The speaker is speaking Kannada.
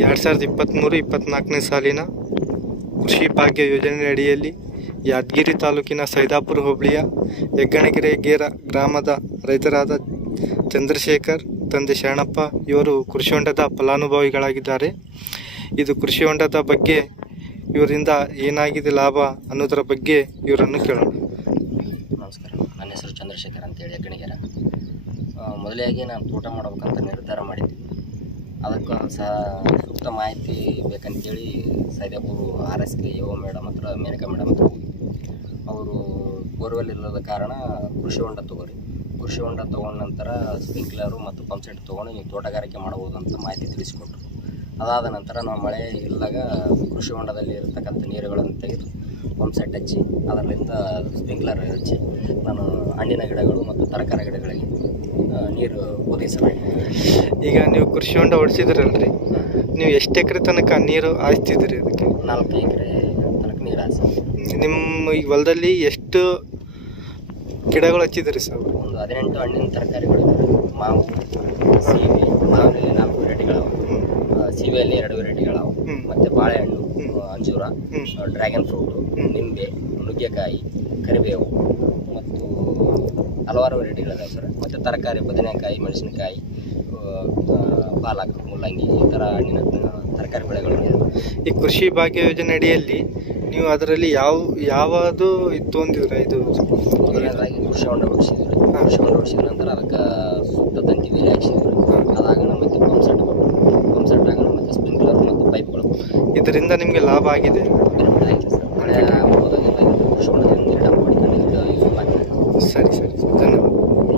2023-24ನೇ ಸಾಲಿನ ಕೃಷಿ ಭಾಗ್ಯ ಯೋಜನೆ ಅಡಿಯಲ್ಲಿ ಯಾದಗಿರಿ ತಾಲೂಕಿನ ಸೈದಾಪುರ ಹೋಬಳಿಯ ಹೆಗ್ಗಣಗೆರೆ ಗ್ರಾಮದ ರೈತರಾದ ಚಂದ್ರಶೇಖರ್ ತಂದೆ ಶರಣಪ್ಪ ಇವರು ಕೃಷಿ ಹೊಂಡದ ಫಲಾನುಭವಿಗಳಾಗಿದ್ದಾರೆ. ಇದು ಕೃಷಿ ಹೊಂಡದ ಬಗ್ಗೆ ಇವರಿಂದ ಏನಾಗಿದೆ ಲಾಭ ಅನ್ನೋದರ ಬಗ್ಗೆ ಇವರನ್ನು ಕೇಳೋಣ. ನಮಸ್ಕಾರ, ನನ್ನ ಹೆಸರು ಚಂದ್ರಶೇಖರ್ ಅಂತೇಳಿ ಹೆಗ್ಗಣಗೆರೆ. ಮೊದಲಾಗಿ ನಾನು ತೋಟ ಮಾಡ್ಬೇಕಂತ ನಿರ್ಧಾರ ಮಾಡಿದ್ವಿ. ಅದಕ್ಕೆ ಸೂಕ್ತ ಮಾಹಿತಿ ಬೇಕಂತೇಳಿ ಸೈದಾಪುರ RSK ಯೋ ಮೇಡಮ್ ಹತ್ರ, ಮೇನಕಾ ಮೇಡಮ್ ಹತ್ರ ಹೋಗಿ ಅವರು ಬೋರ್ವೆಲ್ ಇಲ್ಲದ ಕಾರಣ ಕೃಷಿ ಹೊಂಡ ತೊಗೊರಿ, ಕೃಷಿ ಹೊಂಡ ತೊಗೊಂಡ ನಂತರ ಸ್ಪ್ರಿಂಕ್ಲರು ಮತ್ತು ಪಂಪ್ ಸೆಟ್ ತೊಗೊಂಡು ನೀವು ತೋಟಗಾರಿಕೆ ಮಾಡ್ಬೋದು ಅಂತ ಮಾಹಿತಿ ತಿಳಿಸಿಕೊಟ್ರು. ಅದಾದ ನಂತರ ನಾವು ಮಳೆ ಇಲ್ಲದಾಗ ಕೃಷಿ ಹೊಂಡದಲ್ಲಿ ಇರತಕ್ಕಂಥ ನೀರುಗಳನ್ನು ತೆಗೆದು ಪಂಪ್ ಸೆಟ್ ಹಚ್ಚಿ ಅದರಿಂದ ಸ್ಪ್ರಿಂಕ್ಲರ್ ಹಚ್ಚಿ ನಾನು ಹಣ್ಣಿನ ಗಿಡಗಳು ಮತ್ತು ತರಕಾರಿ ಗಿಡಗಳಿಗೆ ನೀರು ಒದಗಿಸಲಾಗಿದೆ. ಈಗ ನೀವು ಕೃಷಿ ಹೊಂಡ ಹೊಡಿಸಿದ್ರಲ್ರಿ, ನೀವು ಎಷ್ಟು ಎಕರೆ ತನಕ ನೀರು ಹಾಯಿಸ್ತಿದ್ರಿ? ಅದಕ್ಕೆ 4 ಎಕರೆ ತನಕ ನೀರು ಹಾಯಿಸಿ. ನಿಮ್ಮ ಈ ಹೊಲದಲ್ಲಿ ಎಷ್ಟು ಗಿಡಗಳು ಹಚ್ಚಿದ್ರಿ ಸರ್? ಒಂದು 18 ಹಣ್ಣಿನ ತರಕಾರಿಗಳು, ಮಾವು, ಸೀಬೆ. ಮಾವಿನಲ್ಲಿ 4 ವೆರೈಟಿಗಳವು, ಸೀಬೆಯಲ್ಲಿ 2 ವೆರೈಟಿಗಳವು, ಮತ್ತು ಬಾಳೆಹಣ್ಣು, ಅಂಜೂರ, ಡ್ರ್ಯಾಗನ್ ಫ್ರೂಟು, ನಿಂಬೆ, ನುಗ್ಗೆಕಾಯಿ, ಕರಿಬೇವು ಮತ್ತು ಹಲವಾರು ವೆರೈಟಿಗಳಿದಾವೆ ಸರ್. ಮತ್ತು ತರಕಾರಿ ಬದನೆಕಾಯಿ, ಮೆಣಸಿನಕಾಯಿ, ಪಾಲಕ್, ಮುಲ್ಲಂಗಿ ಈ ಥರ ಹಣ್ಣಿನ ತರಕಾರಿ ಬೆಳೆಗಳು. ಈ ಕೃಷಿ ಭಾಗ್ಯ ಯೋಜನೆ ಅಡಿಯಲ್ಲಿ ನೀವು ಅದರಲ್ಲಿ ಯಾವುದು ಇತ್ತು ಅಂದಿದ್ರೆ? ಇದು ಮೊದಲನೇದಾಗಿ ಕೃಷಿ ಹೊಂಡ ಹೊಡಿಸಿದ್ವಿ. ಕೃಷಿ ಹೊಂಡ ಹೊಡಿಸಿದ ನಂತರ ಅದಕ್ಕೆ ಸೂಕ್ತ ತಂತಿ ಬೇಲಿ ಹಾಕ್ಸಿದ್ವಿ. ಅದಾಗೋಣ ಮತ್ತು ಪಂಪ್ ಸೆಟ್ ಕೊಟ್ಟು, ಪಂಪ್ ಸೆಟ್ ಆಗೋಣ ಮತ್ತು ಸ್ಪ್ರಿಂಕ್ಲರ್ ಮತ್ತು ಪೈಪ್ಗಳು. ಇದರಿಂದ ನಿಮಗೆ ಲಾಭ ಆಗಿದೆ? ಬೆನಿಫಿಟ್ ಆಗಿದೆ ಸರ್.